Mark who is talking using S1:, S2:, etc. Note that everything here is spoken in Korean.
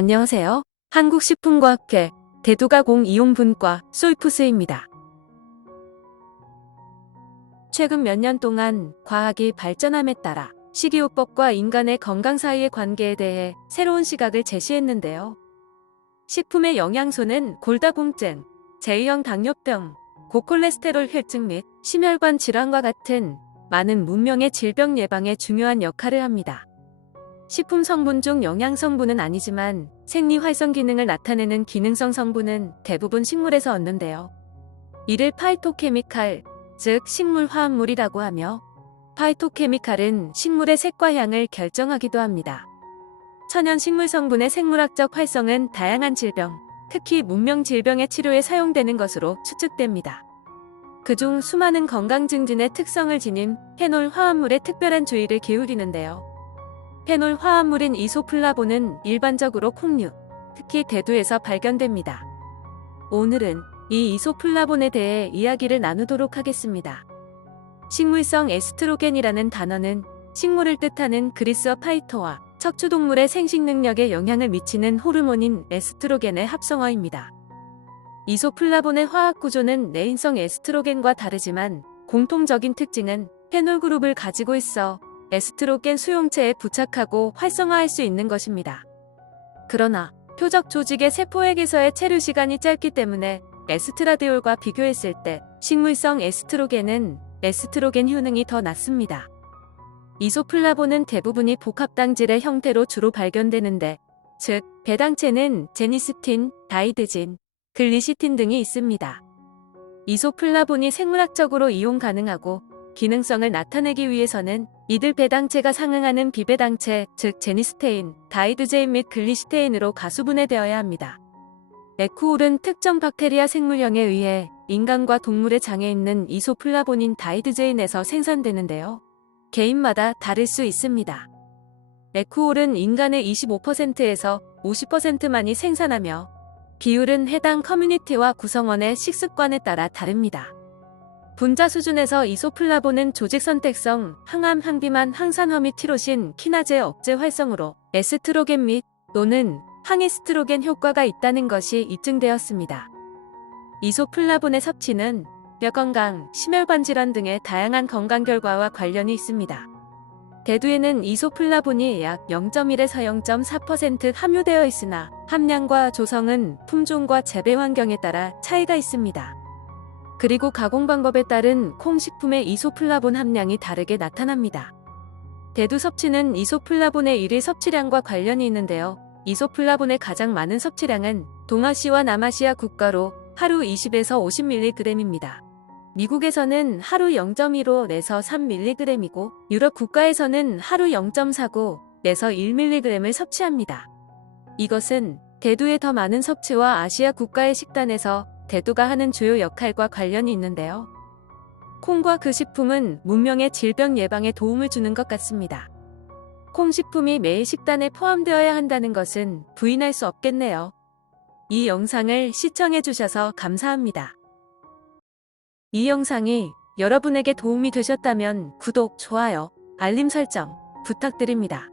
S1: 안녕하세요. 한국식품과학회 대두가공 이용분과 솔푸스입니다. 최근 몇 년 동안 과학이 발전함에 따라 식이요법과 인간의 건강 사이의 관계에 대해 새로운 시각을 제시했는데요. 식품의 영양소는 골다공증, 제2형 당뇨병, 고콜레스테롤 혈증 및 심혈관 질환과 같은 많은 문명의 질병 예방에 중요한 역할을 합니다. 식품 성분 중 영양 성분은 아니지만 생리 활성 기능을 나타내는 기능성 성분은 대부분 식물에서 얻는데요. 이를 파이토케미칼, 즉 식물 화합물이라고 하며 파이토케미칼은 식물의 색과 향을 결정하기도 합니다. 천연 식물 성분의 생물학적 활성은 다양한 질병, 특히 문명 질병의 치료에 사용되는 것으로 추측됩니다. 그중 수많은 건강 증진의 특성을 지닌 페놀 화합물에 특별한 주의를 기울이는데요. 페놀 화합물인 이소플라본은 일반적으로 콩류, 특히 대두에서 발견됩니다. 오늘은 이 이소플라본에 대해 이야기를 나누도록 하겠습니다. 식물성 에스트로겐이라는 단어는 식물을 뜻하는 그리스어 파이토와 척추동물의 생식 능력에 영향을 미치는 호르몬인 에스트로겐의 합성어입니다. 이소플라본의 화학 구조는 내인성 에스트로겐과 다르지만 공통적인 특징은 페놀 그룹을 가지고 있어 에스트로겐 수용체에 부착하고 활성화할 수 있는 것입니다. 그러나 표적 조직의 세포액에서의 체류 시간이 짧기 때문에 에스트라디올과 비교했을 때 식물성 에스트로겐은 에스트로겐 효능이 더 낮습니다. 이소플라본은 대부분이 복합당질의 형태로 주로 발견되는데, 즉, 배당체는 제니스틴, 다이드진, 글리시틴 등이 있습니다. 이소플라본이 생물학적으로 이용 가능하고 기능성을 나타내기 위해서는 이들 배당체가 상응하는 비배당체, 즉 제니스테인, 다이드제인 및 글리시테인으로 가수분해되어야 합니다. 에쿠올은 특정 박테리아 생물형에 의해 인간과 동물의 장에 있는 이소플라본인 다이드제인에서 생산되는데요. 개인마다 다를 수 있습니다. 에쿠올은 인간의 25%에서 50%만이 생산하며 비율은 해당 커뮤니티와 구성원의 식습관에 따라 다릅니다. 분자 수준에서 이소플라본은 조직 선택성, 항암, 항비만, 항산화 및 티로신, 키나제 억제 활성으로 에스트로겐 및 또는 항에스트로겐 효과가 있다는 것이 입증되었습니다. 이소플라본의 섭취는 뼈 건강, 심혈관 질환 등의 다양한 건강 결과와 관련이 있습니다. 대두에는 이소플라본이 약 0.1에서 0.4% 함유되어 있으나 함량과 조성은 품종과 재배 환경에 따라 차이가 있습니다. 그리고 가공 방법에 따른 콩 식품의 이소플라본 함량이 다르게 나타납니다. 대두 섭취는 이소플라본의 일일 섭취량과 관련이 있는데요. 이소플라본의 가장 많은 섭취량은 동아시아 남아시아 국가로 하루 20에서 50mg입니다. 미국에서는 하루 0.15에서 3mg이고 유럽 국가에서는 하루 0.49에서 1mg을 섭취합니다. 이것은 대두의 더 많은 섭취와 아시아 국가의 식단에서 대두가 하는 주요 역할과 관련이 있는데요. 콩과 그 식품은 문명의 질병 예방에 도움을 주는 것 같습니다. 콩 식품이 매일 식단에 포함되어야 한다는 것은 부인할 수 없겠네요. 이 영상을 시청해 주셔서 감사합니다. 이 영상이 여러분에게 도움이 되셨다면 구독, 좋아요, 알림 설정 부탁드립니다.